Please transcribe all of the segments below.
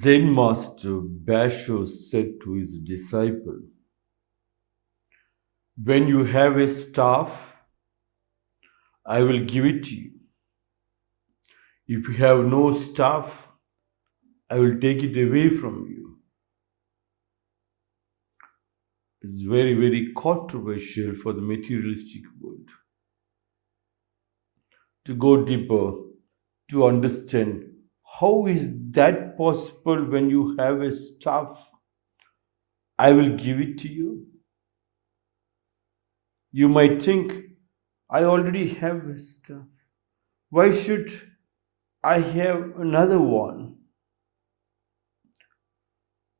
Zen master Basho said to his disciple, "When you have a staff, I will give it to you. If you have no staff, I will take it away from you." It's very, very controversial for the materialistic world. To go deeper, to understand how is that possible when you have a staff, I will give it to you. You might think, I already have a staff. Why should I have another one?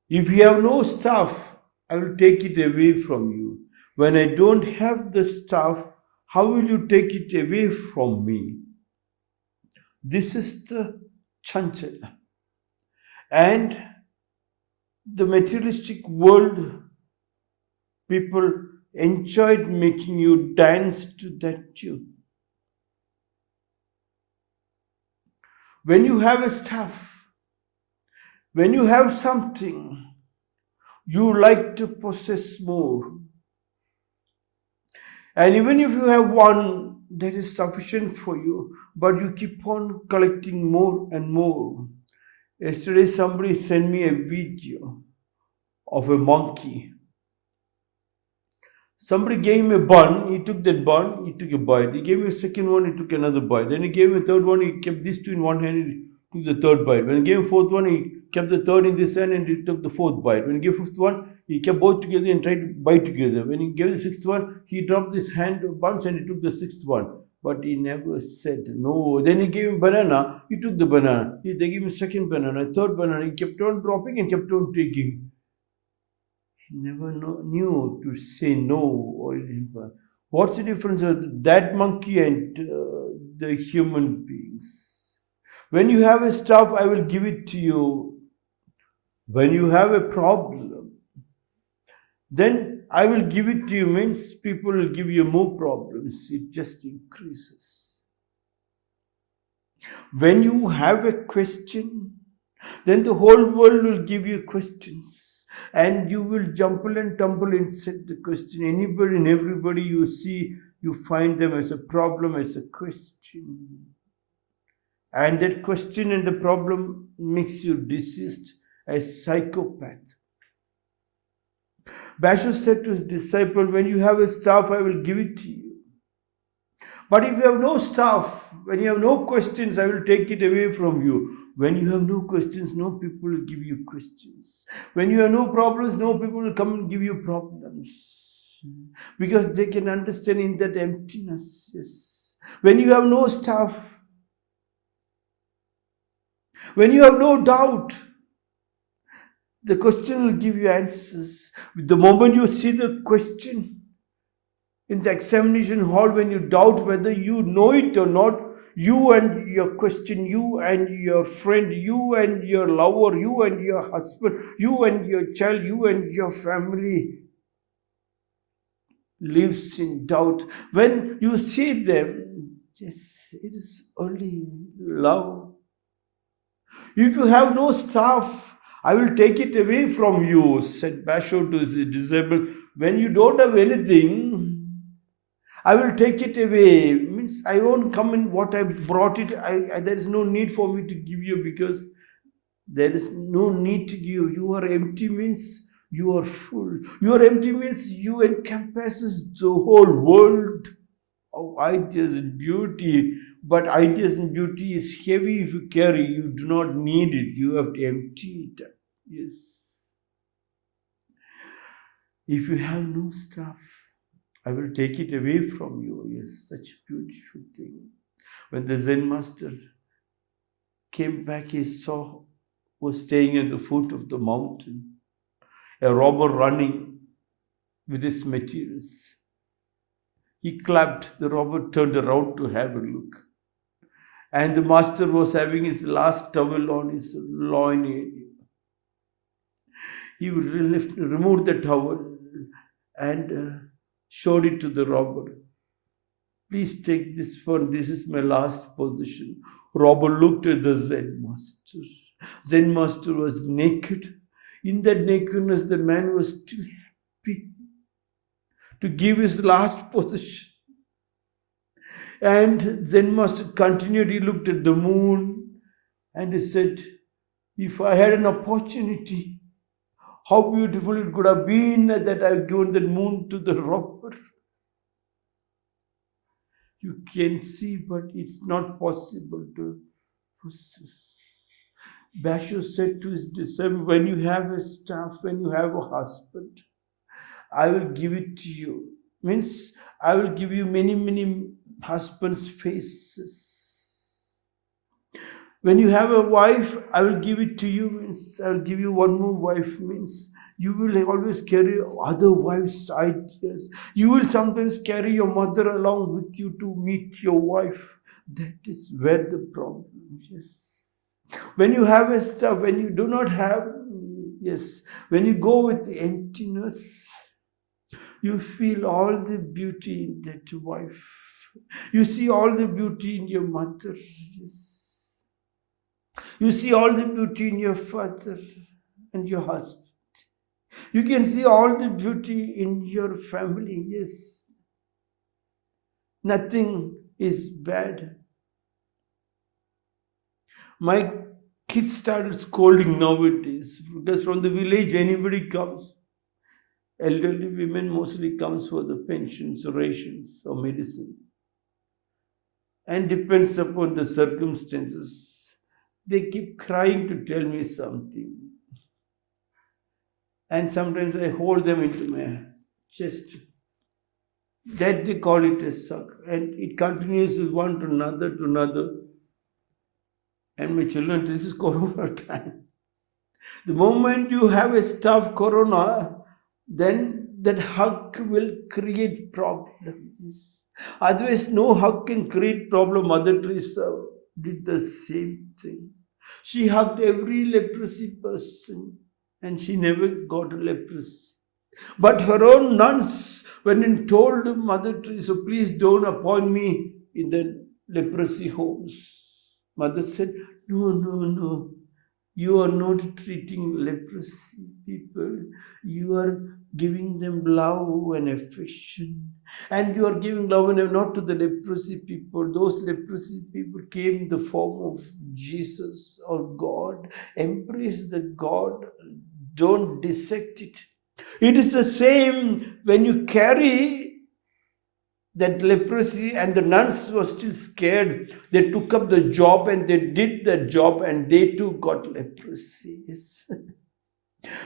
If you have no staff, I will take it away from you. When I don't have the staff, how will you take it away from me? This is the chanchala. And the materialistic world, people enjoyed making you dance to that tune. When you have a staff, when you have something, you like to possess more. And even if you have one, that is sufficient for you, but you keep on collecting more and more. Yesterday, somebody sent me a video of a monkey. Somebody gave him a bun, he took that bun, he took a bite. He gave him a second one, he took another bite. Then he gave him a third one, he kept these two in one hand, he took the third bite. When he gave him a fourth one, he kept the third in this hand and he took the fourth bite. When he gave fifth one, he kept both together and tried to bite together. When he gave the sixth one, he dropped his hand once and he took the sixth one. But he never said no. Then he gave him banana, he took the banana. They gave him a second banana, a third banana. He kept on dropping and kept on taking. He never knew to say no. Or what's the difference of that monkey and the human beings? When you have a stuff, I will give it to you. When you have a problem, then I will give it to you means people will give you more problems. It just increases. When you have a question, then the whole world will give you questions. And you will jumble and tumble inside the question. Anybody and everybody you see, you find them as a problem, as a question. And that question and the problem makes you diseased, a psychopath. Basho said to his disciple, when you have a staff, I will give it to you. But if you have no staff, when you have no questions, I will take it away from you. When you have no questions, no people will give you questions. When you have no problems, no people will come and give you problems. Because they can understand in that emptiness. Yes. When you have no staff, when you have no doubt, the question will give you answers. The moment you see the question in the examination hall, when you doubt whether you know it or not, you and your question, you and your friend, you and your lover, you and your husband, you and your child, you and your family lives in doubt. When you see them, yes, it is only love. If you have no staff, I will take it away from you, said Basho to his disciple. When you don't have anything, I will take it away. Means I won't come in what I brought it. There is no need for me to give you because there is no need to give. You are empty means you are full. You are empty means you encompasses the whole world of ideas and beauty. But ideas and beauty is heavy if you carry. You do not need it. You have to empty it. Yes. If you have no stuff, I will take it away from you. Yes, such a beautiful thing. When the Zen master came back, he was staying at the foot of the mountain, a robber running with his materials. He clapped, the robber turned around to have a look. And the master was having his last towel on his loin area. He removed the towel and showed it to the robber. Please take this one. This is my last position. Robber looked at the Zen master. Zen master was naked. In that nakedness, the man was still happy to give his last possession. And Zen master continued. He looked at the moon and he said, if I had an opportunity, how beautiful it could have been that I've given the moon to the robber. You can see, but it's not possible to possess. Basho said to his disciple, when you have a staff, when you have a husband, I will give it to you. Means I will give you many, many husbands' faces. When you have a wife, I will give it to you. Means I will give you one more wife. Means you will always carry other wives' ideas. You will sometimes carry your mother along with you to meet your wife. That is where the problem is. When you have a stuff, when you do not have, yes, when you go with the emptiness, you feel all the beauty in that wife. You see all the beauty in your mother. Yes. You see all the beauty in your father and your husband. You can see all the beauty in your family. Yes. Nothing is bad. My kids started scolding nowadays because from the village anybody comes. Elderly women mostly comes for the pensions, rations or medicine. And depends upon the circumstances. They keep crying to tell me something. And sometimes I hold them into my chest. That they call it a suck. And it continues with one to another. And my children, this is Corona time. The moment you have a stuff Corona, then that hug will create problems. Otherwise, no hug can create problem. Mother Teresa did the same thing. She hugged every leprosy person and she never got leprosy. But her own nuns went and told Mother Teresa, please don't appoint me in the leprosy homes. Mother said, no. You are not treating leprosy people. You are giving them love and affection. And you are giving love and not to the leprosy people. Those leprosy people came in the form of Jesus or God. Embrace the God. Don't dissect it. It is the same when you carry that leprosy, and the nuns were still scared. They took up the job and they did the job and they too got leprosy. Yes.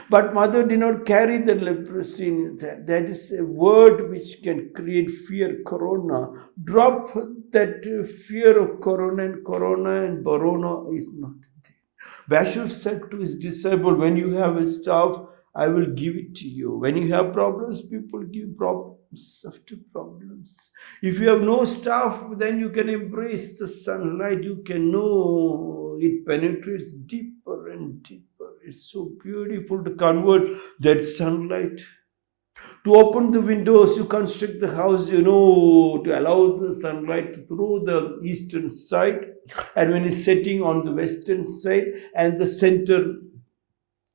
But mother did not carry the leprosy in that. That is a word which can create fear, Corona. Drop that fear of Corona, and Barona is not there. Basho said to his disciple, when you have a staff, I will give it to you. When you have problems, people give problems after problems. If you have no staff, then you can embrace the sunlight. You can know it penetrates deeper and deeper. It's so beautiful to convert that sunlight. To open the windows, you construct the house, to allow the sunlight through the eastern side. And when it's setting on the western side, and the center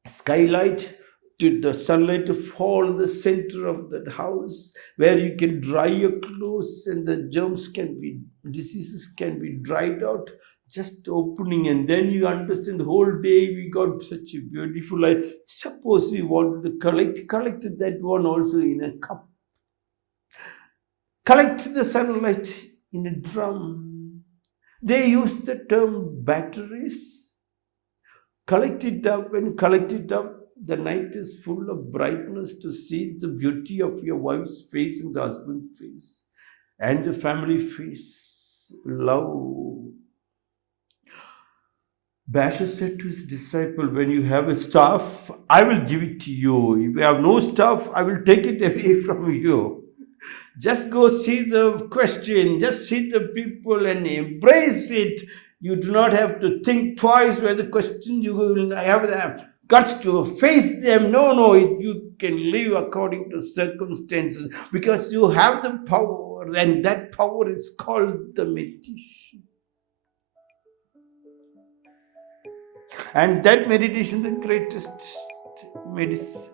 skylight, to the sunlight to fall in the center of that house, where you can dry your clothes and the diseases can be dried out. Just opening, and then you understand the whole day we got such a beautiful life. Suppose we wanted to collect that one also in a cup. Collect the sunlight in a drum. They use the term batteries. Collect it up. When you collect it up, the night is full of brightness to see the beauty of your wife's face and the husband's face and the family face. Love. Basho said to his disciple, when you have a staff, I will give it to you. If you have no staff, I will take it away from you. Just go see the question, just see the people and embrace it. You do not have to think twice where the question you will have the guts to face them. No, you can live according to circumstances because you have the power, and that power is called the meditation. And that meditation is the greatest medicine.